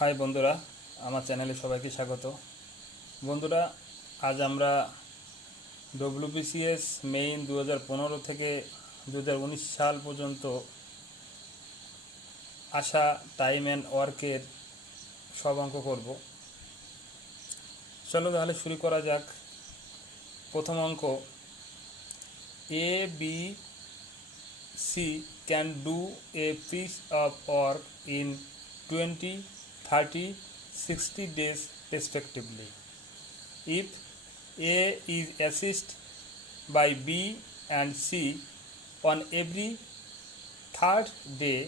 High বন্ধুরা, আমার চ্যানেলে সবাইকে স্বাগত। বন্ধুরা, আজ আমরা ডব্লিউবিসিএস মেইন 2015 থেকে 2019 সাল পর্যন্ত আসা টাইম অ্যান্ড ওয়ার্কের সব অঙ্ক করব। চলো তাহলে শুরু করা যাক। প্রথম অঙ্ক, A B C can do a piece of work in 20, 30, 60 days respectively. If A is assisted by B and C on every third day,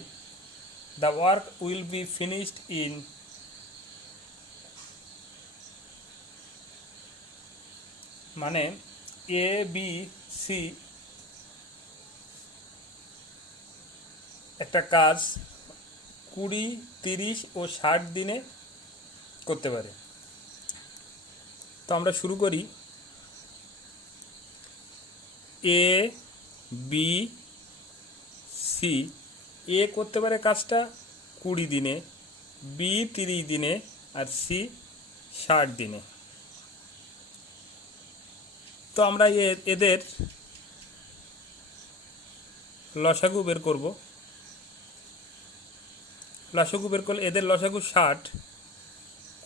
the work will be finished in মানে এ বি সি একটা কাজ 20, 30 ও 60 দিনে করতে পারে। তো আমরা শুরু করি। এ বি সি, এ করতে পারে কাজটা 20 দিনে, বি 30 দিনে, আর সি 60 দিনে। তো আমরা এদের লসাগু বের করব। লসাগু বের করলে এদের লসাগু 60,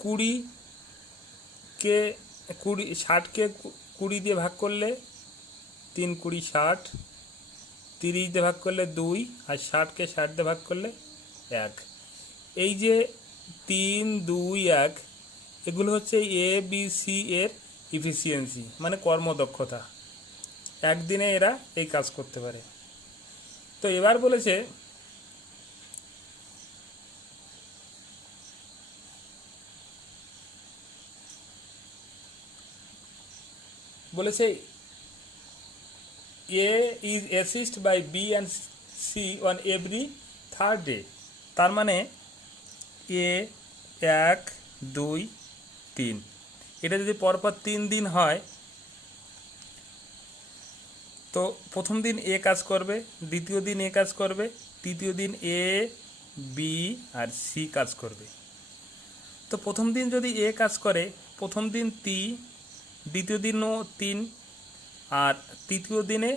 20কে 60কে 20 দিয়ে ভাগ করলে 3 20 60, 30 দিয়ে ভাগ করলে 2, আর 60কে 60 দিয়ে ভাগ করলে 1। এই যে 3, 2, 1 এগুলো হচ্ছে এ বি সি এর ইফিসিয়েন্সি, মানে কর্মদক্ষতা। একদিনে এরা এই কাজ করতে পারে। তো এবার বলেছে A is assisted by B and C on every third day। তার মানে এ 1, 2, 3, এটা যদি পরপর 3 দিন হয়, তো প্রথম দিন এ কাজ করবে, দ্বিতীয় দিন এ কাজ করবে, তৃতীয় দিন এ বি আর সি কাজ করবে। তো প্রথম দিন যদি এ কাজ করে, প্রথম দিন 3, দ্বিতীয় দিনও 3, আর তৃতীয় দিনে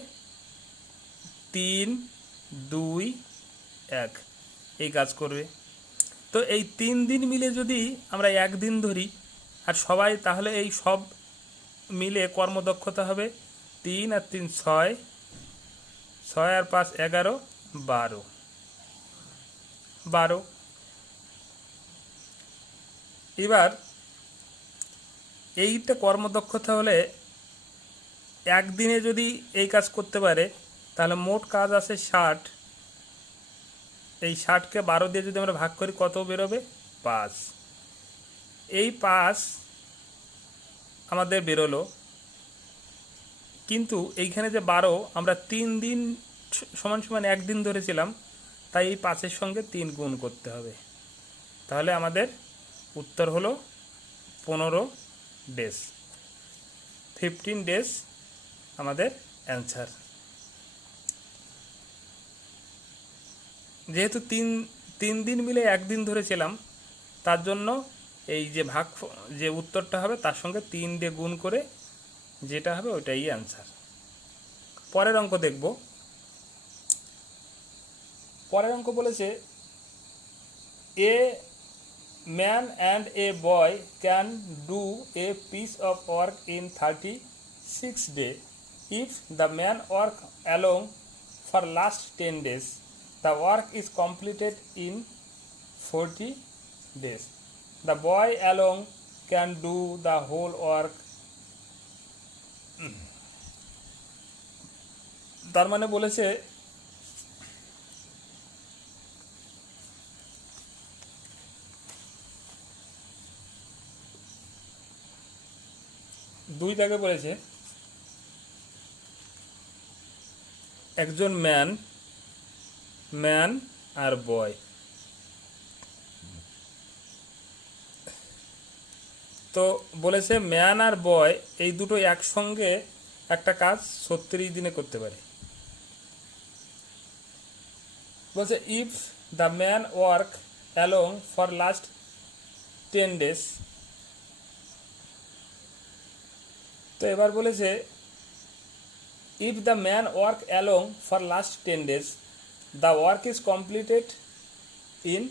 3, 2, 1 এই কাজ করবে। তো এই 3 দিন মিলে যদি আমরা 1 দিন ধরি, আর সবাই তাহলে এই সব মিলে কর্মদক্ষতা হবে 3 আর 3 6, 6 আর 5 11, 12। এবার এইটা কর্মদক্ষতা হলে একদিনে যদি এই কাজ করতে পারে, তাহলে মোট কাজ আছে 60। এই 60কে 12 দিয়ে যদি আমরা ভাগ করি, কত বেরোবে? 5। এই 5 আমাদের বেরোলো, কিন্তু এইখানে যে 12 আমরা 3 দিন সমান সমান 1 দিন ধরেছিলাম, তাই এই 5-এর সঙ্গে 3 গুণ করতে হবে। তাহলে আমাদের উত্তর হলো 15 ডেজ, 15 ডেজ আমাদের অ্যান্সার। যেহেতু 3 দিন মিলে 1 দিন ধরেছিলাম, তার জন্য এই যে উত্তরটা হবে তার সঙ্গে 3 দিয়ে গুণ করে যেটা হবে ওইটাই অ্যান্সার। পরের অঙ্ক দেখব। পরের অঙ্ক বলেছে a man and a boy can do a piece of work in 36 days if the man work alone for last 10 days. The work is completed in 40 days. The boy alone can do the whole work. তার মানে বলেছে দুই দাগে বলেছে একজন man আর বয়। তো বলেছে man আর বয় এই দুটো একসঙ্গে একটা কাজ 36 দিনে করতে পারে। বলছে if the man work alone for last 10 days। তো এবার বলেছে if the man work alone for last 10 days the work is completed in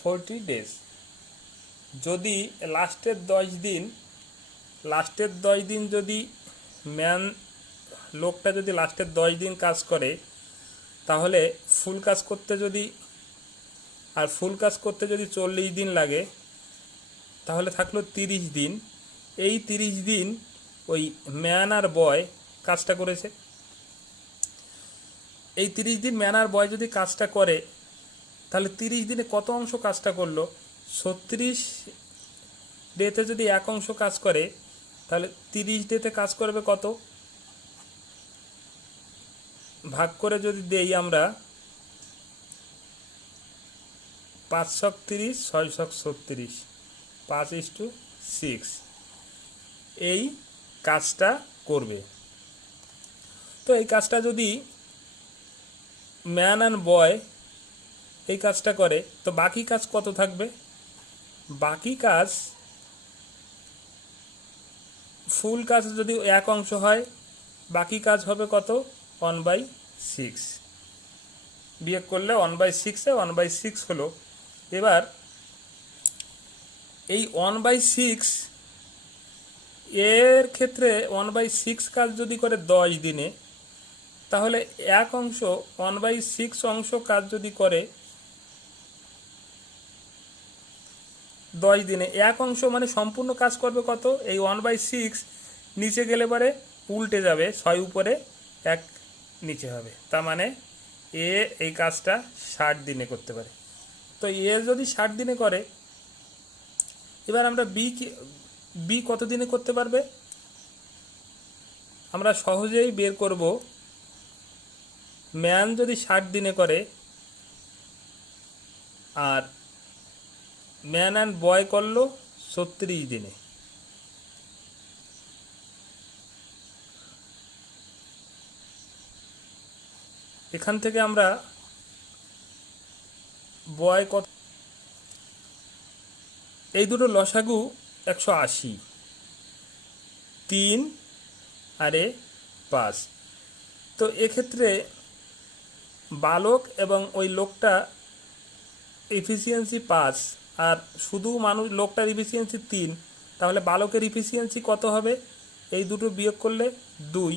40 days। যদি লাস্টের 10 দিন যদি ম্যান লোকটা যদি লাস্টের 10 দিন কাজ করে, তাহলে ফুল কাজ করতে যদি 40 দিন লাগে, তাহলে থাকলো 30 দিন। এই 30 দিন ওই ম্যান আর বয় কাজটা করেছে। এই 30 দিন ম্যান আর বয় যদি কাজটা করে, তাহলে 30 দিনে কত অংশ কাজটা করলো? 36 ডেতে যদি 1 অংশ কাজ করে, তাহলে 30 ডেতে কাজ করবে কত? ভাগ করে যদি দেই আমরা 530 636 5:6 এই কাজটা করবে। তো এই কাজটা যদি ম্যান অ্যান্ড বয় এই কাজটা করে, তো বাকি কাজ কত থাকবে? বাকি কাজ ফুল কাজ যদি 1 অংশ হয়, বাকি কাজ হবে কত? 1/6। বিয়োগ করলে 1/6 1/6 হলো। এবার এই 1/6 এর ক্ষেত্রে 1/6 কাজ যদি করে 10 দিনে, তাহলে 1 অংশ 1/6 অংশ কাজ যদি করে 10 দিনে, 1 অংশ মানে সম্পূর্ণ কাজ করবে কত? এই 1/6 নিচে গেলে পরে উল্টে যাবে, 6 উপরে 1 নিচে হবে। তার মানে এ এই কাজটা 60 দিনে করতে পারে। তো এ যদি 60 দিনে করে, এবার আমরা বি কত দিনে করতে পারবে? আমরা সহজেই বের করব। ম্যান যদি 60 দিনে করে আর ম্যান অ্যান্ড বয় করলো 36 দিনে, এখান থেকে আমরা বয় কত, এই দুটো লসাগু 180, 3 আর 5। তো এক্ষেত্রে বালক এবং ওই লোকটা এফিসিয়েন্সি 5 আর শুধু লোকটার এফিসিয়েন্সি 3, তাহলে বালকের এফিসিয়েন্সি কত হবে? এই দুটো বিয়োগ করলে 2।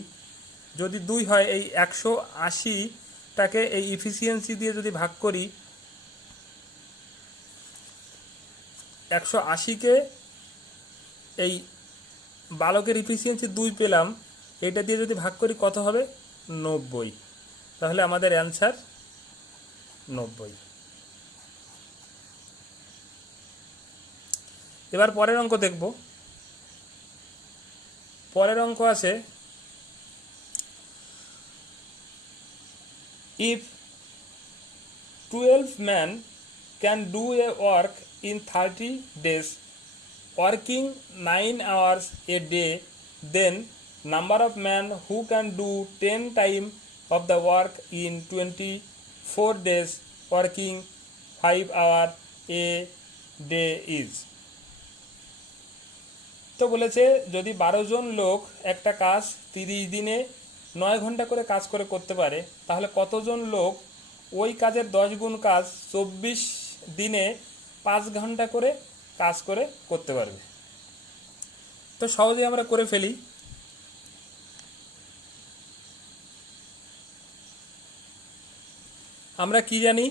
যদি 2 হয়, এই 180টাকে এই এফিসিয়েন্সি দিয়ে যদি ভাগ করি, 180কে এই বালকের এফিসিয়েন্সি 2 পেলাম, এটা দিয়ে যদি ভাগ করি কত হবে? 90। তাহলে আমাদের অ্যান্সার 90। এবার পরের অঙ্ক দেখব। পরের অঙ্ক আছে if 12 men can do a work in 30 days working 9 hours a day, then number of men who can do 10 times of the work in 24 days working 5 hours a day is। তো বলেছে যদি 12 জন লোক একটা কাজ 30 দিনে 9 ঘন্টা করে কাজ করে করতে পারে, তাহলে কতজন লোক ওই কাজের 10 গুণ কাজ 24 দিনে 5 ঘন্টা করে কাজ করে করতে পারবে। তো সহজেই আমরা করে ফেলি। আমরা কি জানি?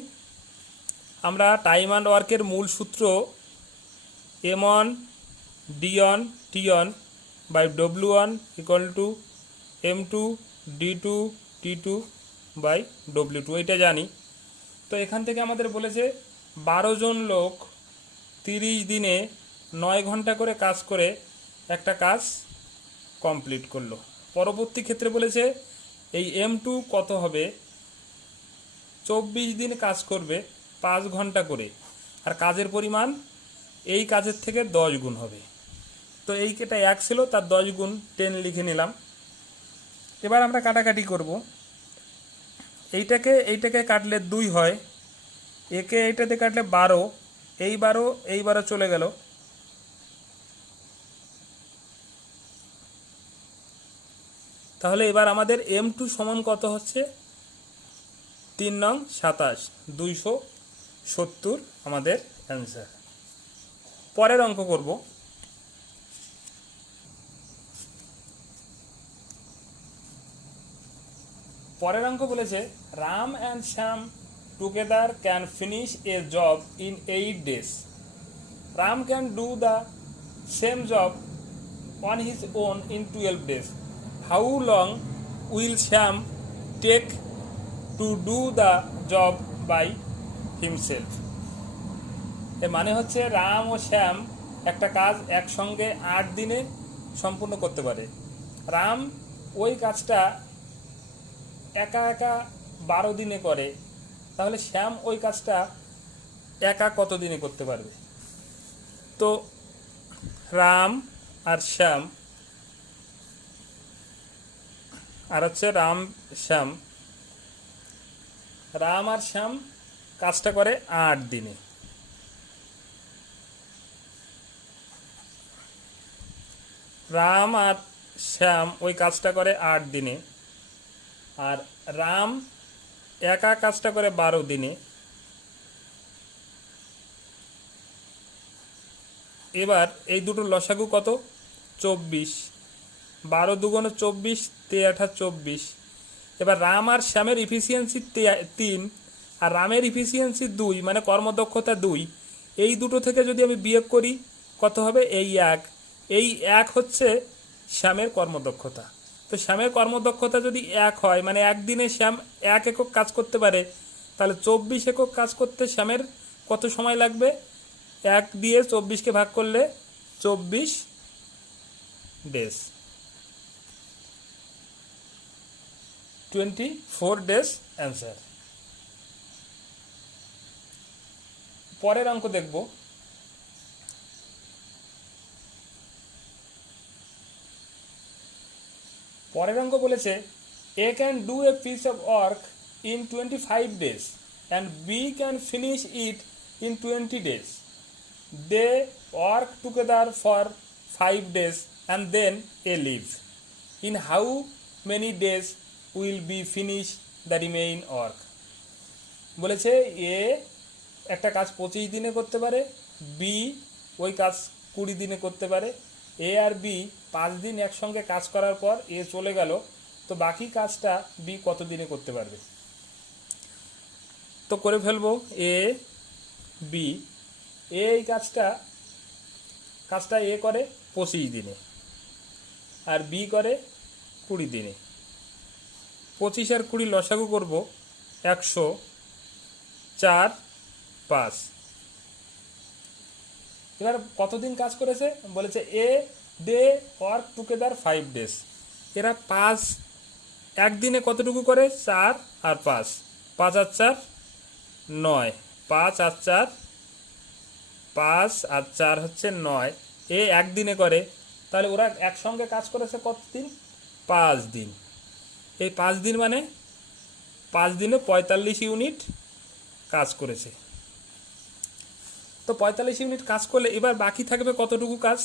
আমরা টাইম অ্যান্ড ওয়ার্কের মূল সূত্র M1 D1 T1 by W1 equal to M2 D2 T2 by W2 এটা জানি। তো এখান থেকে আমাদের বলেছে 12 জন লোক 30 দিনে 9 ঘন্টা করে কাজ করে একটা কাজ কমপ্লিট করলো। পরবর্তী ক্ষেত্রে বলেছে এই M2 কত হবে? 24 দিন কাজ করবে 5 ঘন্টা করে, আর কাজের পরিমাণ এই কাজের থেকে 10 গুণ হবে। তো এই কেটা 1 ছিল, তার 10 গুণ 10 লিখে নিলাম। এবার আমরা কাটাকাটি করব। এইটাকে কাটলে 2 হয়, একে এইটাতে কাটলে 12, এই 12 চলে গেল, তাহলে এবার আমাদের M2 সমান কত হচ্ছে 3 নং 27, 270 আমাদের অ্যান্সার। পরের অঙ্ক করব। পরের অঙ্ক বলেছে Ram and Shyam together can finish A job in 8 days. Ram can do the same job on his own in 12 days. How long will Sham take to do the job by himself? এর মানে হচ্ছে রাম ও শ্যাম একটা কাজ একসঙ্গে 8 দিনে সম্পূর্ণ করতে পারে। রাম ওই কাজটা একা একা 12 দিনে করে, তাহলে শ্যাম ওই কাজটা একা কত দিনে করতে পারবে? তো রাম আর শ্যাম আর হচ্ছে রাম আর শ্যাম কাজটা করে 8 দিনে। রাম আর শ্যাম ওই কাজটা করে 8 দিনে, আর রাম একা কাজটা করে 12 দিনে। এবার এই দুটোর লসাগু কত? 24, 12 দুগুণে 24, 3 24। এবার রাম আর শ্যামের ইফিসিয়েন্সি 3 আর রামের ইফিসিয়েন্সি 2, মানে কর্মদক্ষতা 2। এই দুটো থেকে যদি আমি বিয়োগ করি কত হবে? এই 1। এই 1 হচ্ছে শ্যামের কর্মদক্ষতা। তো শ্যামের কর্মদক্ষতা যদি 1 হয়, মানে একদিনে শ্যাম 1 একক কাজ করতে পারে, তাহলে 24 একক কাজ করতে শ্যামের কত সময় লাগবে? 1 দিয়ে 24কে ভাগ করলে 24 days, 24 days অ্যান্সার। পরের অঙ্ক দেখব। পরের অঙ্ক বলেছে A can do a piece of work in 25 days and B can finish it in 20 days. They work together for 5 days and then A leave. In how many days will be finish the remaining work? বলেছে A একটা কাজ 25 দিনে করতে পারে, B ওই কাজ 20 দিনে করতে পারে। A আর B 5 দিন একসঙ্গে কাজ করার পর A চলে গেল, তো বাকি কাজটা B কত দিনে করতে পারবে? তো করে ফেলবো A B। এই কাজটা A করে 25 দিনে আর B করে 20 দিনে। 25 আর 20 লসাগু করব 100, 4, 5। এবার কতদিন কাজ করেছে? বলেছে দে ওয়ার্ক টুগেদার 5 days। এরা 5 একদিনে কতটুকু করে? 4 আর 5, 5 আর 4 9, 5 আর 4 5 আর 4 হচ্ছে 9। একদিনে করে, তাহলে ওরা একসঙ্গে কাজ করেছে কতদিন? 5 দিন। এই 5 দিন মানে 5 দিনে 45 ইউনিট কাজ করেছে। তো 45 ইউনিট কাজ করলে এবার বাকি থাকবে কতটুকু কাজ?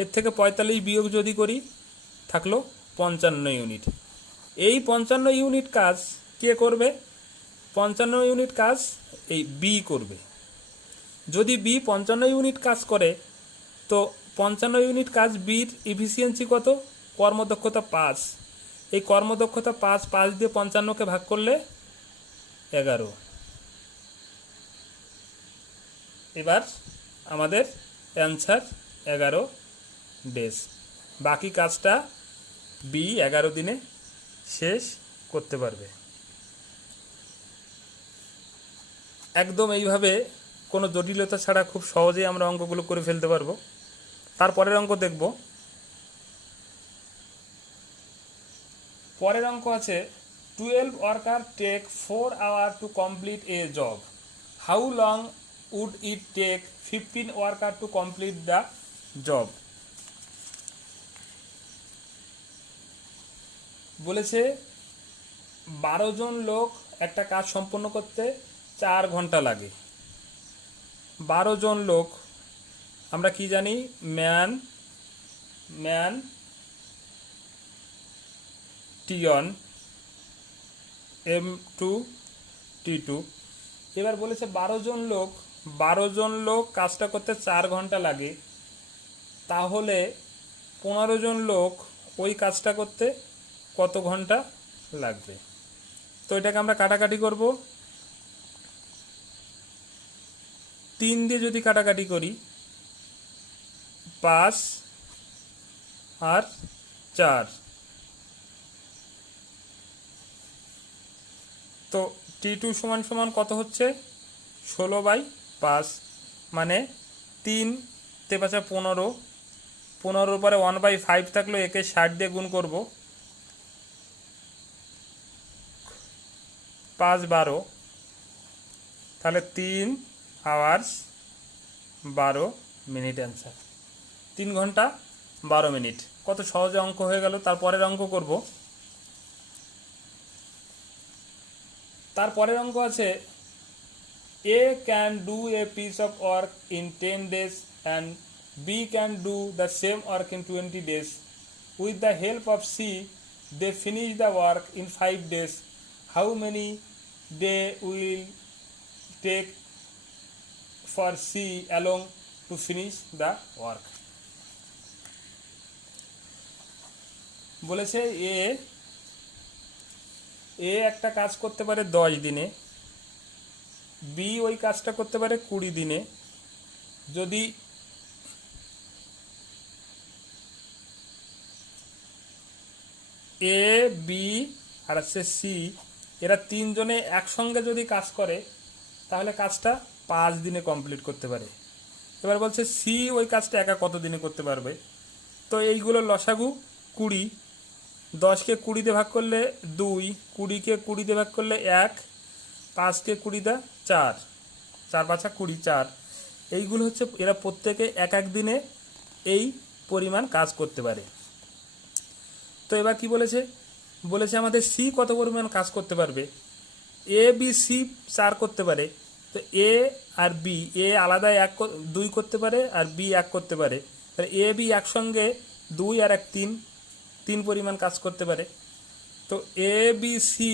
এর থেকে 45 বিয়োগ যদি করি থাকলো 55 ইউনিট। এই 55 ইউনিট কাজ কে করবে? 55 ইউনিট কাজ এই বি করবে। যদি বি 55 ইউনিট কাজ করে, তো 55 ইউনিট কাজ বির ইফিসিয়েন্সি কত? কর্মদক্ষতা 5। এই কর্মদক্ষতা 5 দিয়ে 55কে ভাগ করলে 11। এবার আমাদের অ্যান্সার 11 ডেজ। বাকি কাজটা বি 11 দিনে শেষ করতে পারবে। একদম এইভাবে কোনো জটিলতা ছাড়া খুব সহজেই আমরা অঙ্কগুলো করে ফেলতে পারবো। তারপরের অঙ্ক দেখব। পরের অঙ্ক আছে 12 worker take 4 hours to complete a job. How long would it take 15 worker to complete the job? বলেছে 12 জন লোক একটা কাজ সম্পন্ন করতে 4 ঘন্টা লাগে। 12 জন লোক আমরা কি জানি? Man T1 M2 T2। এবার বলেছে 12 জন লোক কাজটা করতে 4 ঘন্টা লাগে, তাহলে 15 জন লোক ওই কাজটা করতে কত ঘন্টা লাগবে? তো এটাকে আমরা কাটাকাটি করব। 3 দিয়ে যদি কাটাকাটি করি, 5 আর 4, তো T2 সমান সমান কত হচ্ছে? 16/5, মানে 3 তে 5 15, 15 পরে 1/5 থাকলো, একে 60 দিয়ে গুণ করব, 5 12, তাহলে 3 আওয়ার্স 12 মিনিট অ্যান্সার। 3 ঘন্টা 12 মিনিট। কত সহজে অঙ্ক হয়ে গেল। তারপরের অঙ্ক করব। তারপরের অঙ্ক আছে, A can do a piece of work in 10 days and B can do the same work in 20 days. With the help of C, they finish the work in 5 days. How many days will take for C alone to finish the work? বলেছে এ একটা কাজ করতে পারে 10 দিনে, B ওই কাজটা করতে পারে 20 দিনে। যদি এ, বি আর আছে সি, এরা 3 জনে একসঙ্গে যদি কাজ করে তাহলে কাজটা 5 দিনে কমপ্লিট করতে পারে। এবার বলছে সি ওই কাজটা একা কত দিনে করতে পারবে? তো এইগুলো লসাগু 20, 10কে 20 দিয়ে ভাগ করলে 2, 20কে 20 দিয়ে ভাগ করলে 1, 5কে 20 দা 4, 4 5 20, 4। এইগুলো হচ্ছে এরা প্রত্যেকে এক এক দিনে এই পরিমাণ কাজ করতে পারে। তো এবার কি বলেছে? বলেছে আমাদের সি কত পরিমাণ কাজ করতে পারবে। এ বি সি 4 করতে পারে, তো এ আর বি, এ আলাদা 2 করতে পারে আর বি 1 করতে পারে। তাহলে এ বি একসঙ্গে 2 আর 1 3 পরিমাণ কাজ করতে পারে। তো এ বি সি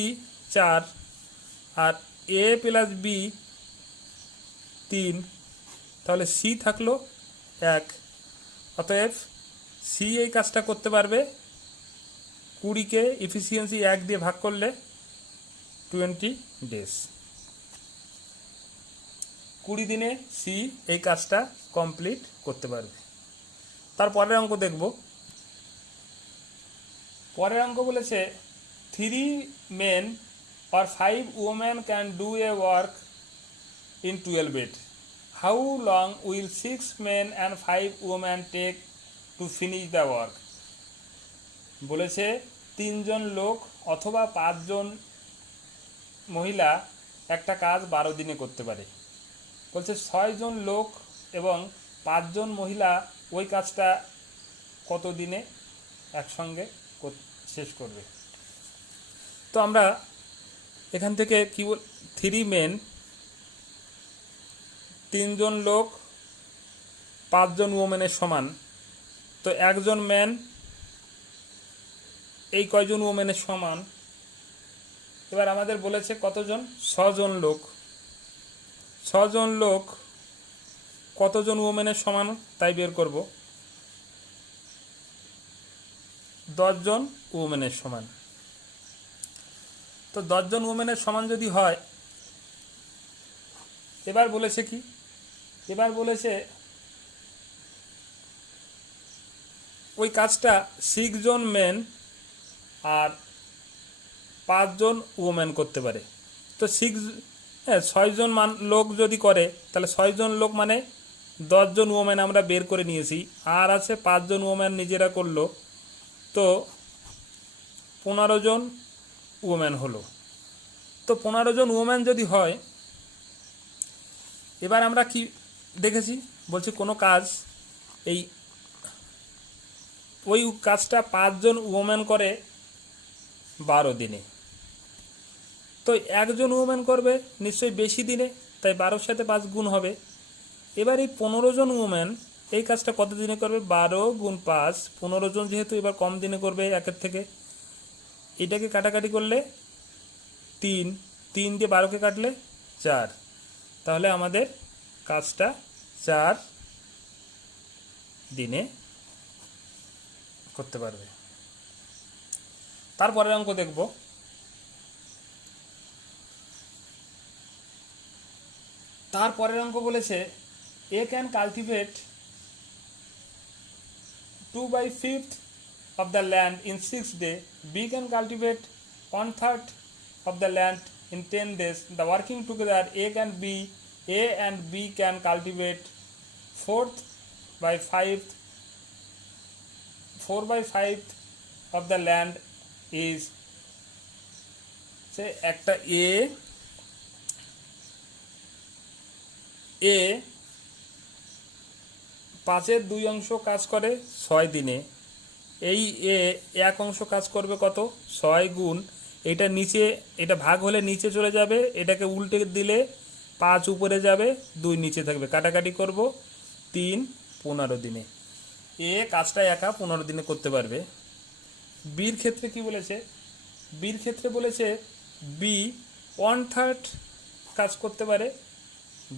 4 আর এ প্লাস বি 3, তাহলে সি থাকলো 1। অতএব সি এই কাজটা করতে পারবে 20কে এফিসিয়েন্সি 1 দিয়ে ভাগ করলে 20 ডেজ। 20 দিনে সি এই কাজটা কমপ্লিট করতে পারবে। তারপরের অঙ্ক দেখব। পরের অঙ্ক বলেছে 3 men or 5 women can do a work in 12 days. How long will 6 men and 5 women take to finish the work? বলেছে 3 জন লোক অথবা 5 জন মহিলা একটা কাজ 12 দিনে করতে পারে। বলছে 6 জন লোক এবং 5 জন মহিলা ওই কাজটা কত দিনে একসঙ্গে শেষ করবে? তো আমরা এখান থেকে কি 3 মেন, 3 জন লোক 5 জন ওমেনের সমান, তো 1 জন ম্যান এই কয়জন ওমেনের সমান। এবার আমাদের বলেছে কতজন? 6 জন লোক। 6 জন লোক কতজন ওমেনের সমান তাই বের করব। 10 জন ওমেনের সমান। তো 10 জন ওমেনের সমান যদি হয়, এবার বলেছে কি? এবার বলেছে ওই কাজটা 6 জন মেন আর 5 জন ওমেন করতে পারে। তো 6 জন লোক যদি করে তাহলে 6 জন লোক মানে 10 জন ওমেন আমরা বের করে নিয়েছি, আর আছে 5 জন ওমেন নিজেরা করলো, তো 15 জন ওমেন হলো। তো 15 জন ওমেন যদি হয়, এবার আমরা কি দেখেছি? বলছে কোনো কাজ ওই কাজটা 5 জন ওমেন করে 12 দিনে, তো 1 জন ওমেন করবে নিশ্চয়ই বেশি দিনে, তাই 12-র সাথে 5 গুণ হবে। এবার এই 15 জন ওমেন এই কাজটা কত দিনে করবে? 12 গুণ 5, 15 জন যেহেতু এবার কম দিনে করবে 1-এর থেকে। এটাকে কাটাকাটি করলে 3, 3 দিয়ে 12কে কাটলে 4, তাহলে আমাদের কাজটা 4 দিনে করতে পারবে। তারপরের অঙ্ক দেখব। তারপরের অঙ্ক বলেছে A can cultivate 2/5 of the land in 6 days, B can cultivate 1/3 of the land in 10 days. The working together A and B can cultivate 4/5 of the land is, say একটা A 5/2 কাজ করে 6 দিনে, এই এ 1 কাজ করবে কত? 6 গুণ, এটা নিচে, এটা ভাগ হলে নিচে চলে যাবে, এটাকে উল্টে দিলে 5 উপরে যাবে, 2 নিচে থাকবে, কাটাকাটি করব, 3 15 দিনে। এ কাজটা একা 15 দিনে করতে পারবে। বির ক্ষেত্রে কি বলেছে? বির ক্ষেত্রে বলেছে বি 1/3 কাজ করতে পারে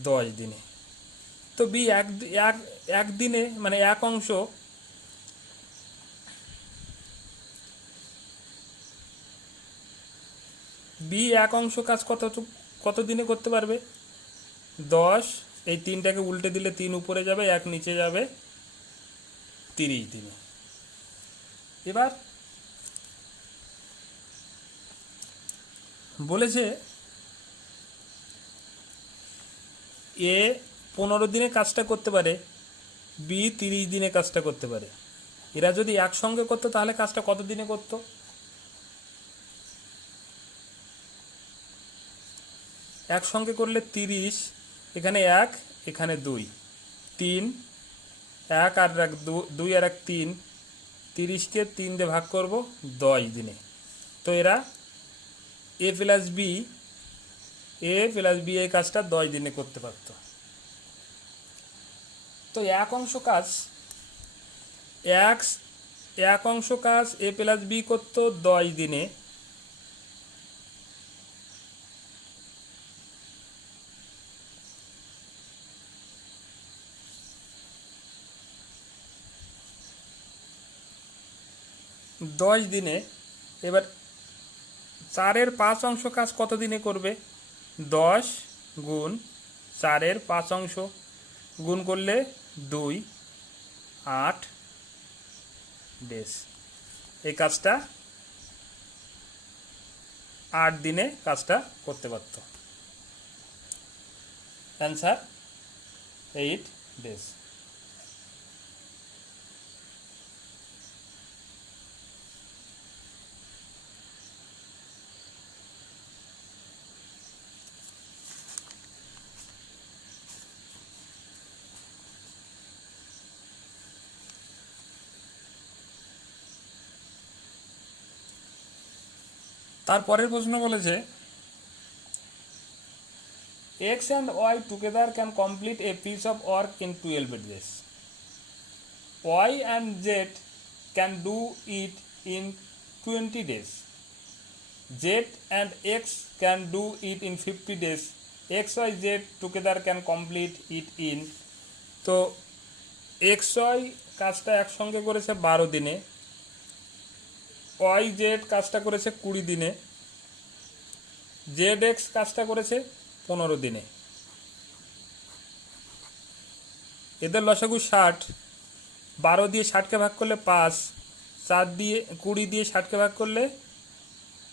10 দিনে। তো বি এক দিনে মানে 1 বি 1 কাজ কত দিনে করতে পারবে? 10, এই 3টাকে উল্টে দিলে 3 উপরে যাবে, 1 নিচে যাবে, 30 দিনে। এবার বলেছে এ 15 দিনে কাজটা করতে পারে, বি 30 দিনে কাজটা করতে পারে। এরা যদি একসঙ্গে করতো তাহলে কাজটা কত দিনে করতো? একসঙ্গে করলে 30, এখানে 1, এখানে 2, 3, 1 আর 1 2 আর 1 3, 30কে 3 দিয়ে ভাগ করব 10 দিনে। তো এরা এ প্লাস বি এই কাজটা 10 দিনে করতে পারত। তো 1 কাজ এ প্লাস বি করতো 10 দিনে, এবার 4-এর 5 কাজ কত দিনে করবে? 10 গুণ 4-এর 5 গুণ করলে 2, 8 ডেজ। এই কাজটা 8 দিনে কাজটা করতে পারত। Answer 8 days. তারপরের প্রশ্ন বলেছে x and y together can complete a piece of work in 12 days. Y and z can do it in 20 days. Z and x can do it in 50 days. X, Y, Z together can complete it in, তো x, y কাজটা একসঙ্গে করেছে 12 দিনে, Y Z কাজটা করেছে 20 দিনে, Z x কাজটা করেছে 15 দিনে। এদের লসাগু 60, 12 দিয়ে 60কে ভাগ করলে 5, 4 দিয়ে 20 দিয়ে 60কে ভাগ করলে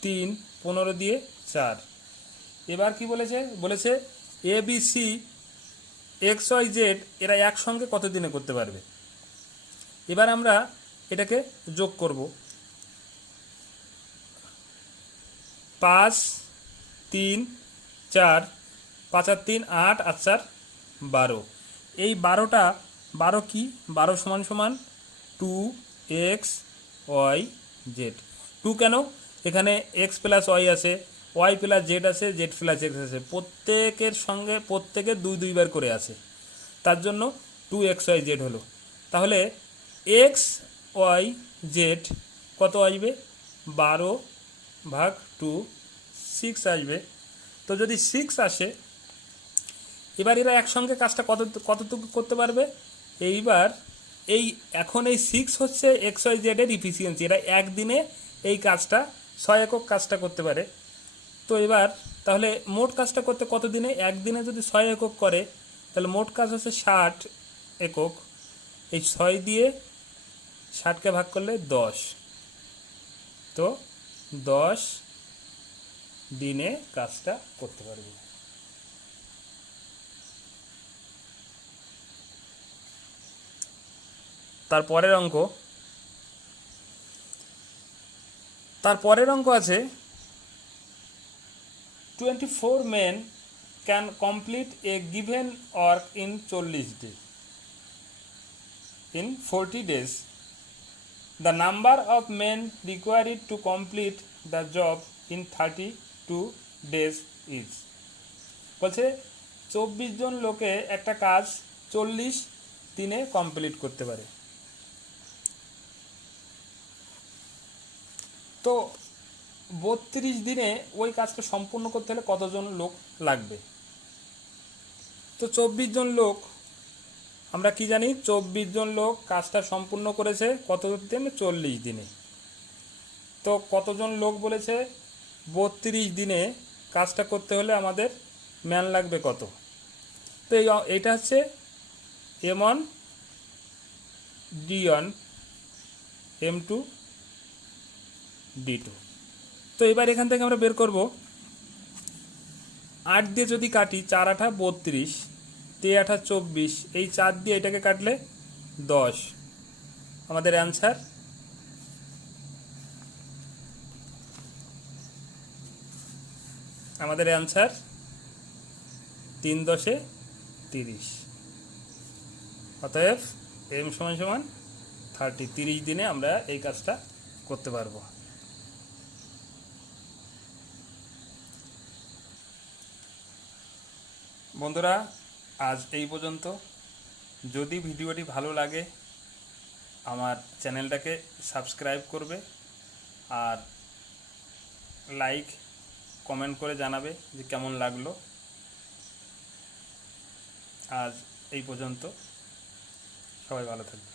3, 15 দিয়ে 4। এবার কি বলেছে A B C X Y Z এরা একসঙ্গে কত দিনে করতে পারবে। এবার আমরা এটাকে যোগ করব। 5, 3, 4, 5 আর 3 8, 8 4 12। এই 12 কি? 12 সমান সমান 2x y z। 2 কেন? এখানে x প্লাস y আছে, y প্লাস z আছে, z প্লাস x আছে, প্রত্যেকের 2 বার করে আছে, তার জন্য 2x y z হলো। তাহলে x y z কত আসবে? 12 ভাগ 2 6 আসবে। তো যদি 6 আসে, এবার এরা একসঙ্গে কাজটা কতটুকু করতে পারবে? এইবার এখন এই 6 হচ্ছে XYZ এর ইফিসিয়েন্সি, এরা একদিনে এই কাজটা 6 একক কাজটা করতে পারে। তো এবার তাহলে মোট কাজটা করতে কত দিনে? একদিনে যদি 6 একক করে তাহলে মোট কাজ হচ্ছে 60 একক। এই 6 দিয়ে 60কে ভাগ করলে 10, তো 10 দিনে কাজটা করতে পারবে। তারপরের অঙ্ক আছে 24 men can complete a given work in 40 days. In 40 days, the number of men required to complete the job in 32 days is. বলছে 24 জন লোকে একটা কাজ 40 দিনে কমপ্লিট করতে পারে। তো 32 দিনে ওই কাজটা সম্পূর্ণ করতে হলে কতজন লোক লাগবে? তো 24 জন লোক, আমরা কি জানি 24 জন লোক কাজটা সম্পূর্ণ করেছে কত দিনে? 40 দিনে। তো কতজন লোক বলেছে? 32 দিনে কাজটা করতে হলে আমাদের ম্যান লাগবে কত? তো এইটা হচ্ছে M1 D1 M2 D2। তো এবার এখান থেকে আমরা বের করব 8 দিয়ে যদি কাটি 4 8 32, 3 8 24, এই 4 দিয়ে এটাকে কাটলে 10। আমাদের অ্যান্সার আমাদের অ্যান্সার 3 10 30। অতএব M = 30 দিনে আমরা এই কাজটা করতে পারবো। বন্ধুরা, আজ এই পর্যন্ত। যদি ভিডিওটি ভালো লাগে আমার চ্যানেলটাকে সাবস্ক্রাইব করবে আর লাইক কমেন্ট করে জানাবে যে কেমন লাগলো। আজ এই পর্যন্ত, সবাই ভালো থাকবে।